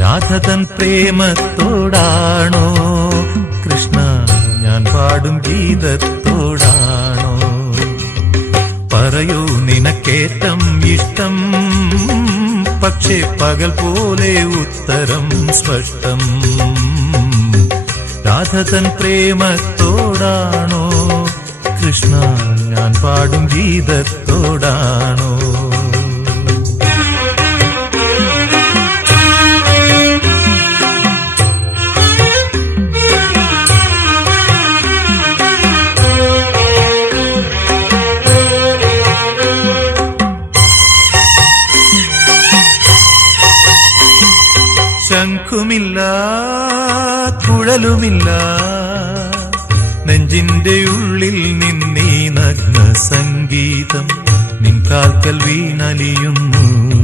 രാധതൻ പ്രേമത്തോടാണോ കൃഷ്ണ ഞാൻ പാടും ഗീതത്തോടാണോ? പറയൂ നിനക്കേറ്റം ഇഷ്ടം, പക്ഷേ പകൽ പോലെ ഉത്തരം സ്പഷ്ടം. രാധതൻ പ്രേമത്തോടാണോ കൃഷ്ണ ഞാൻ പാടും ഗീതത്തോടാണോ? ശംഖുമില്ല കുഴലുമില്ല, നെഞ്ചിന്റെ ഉള്ളിൽ നിന്നീ നഗ്ന സംഗീതം നിൻ കാൽക്കൽ വീണലിയുന്നു.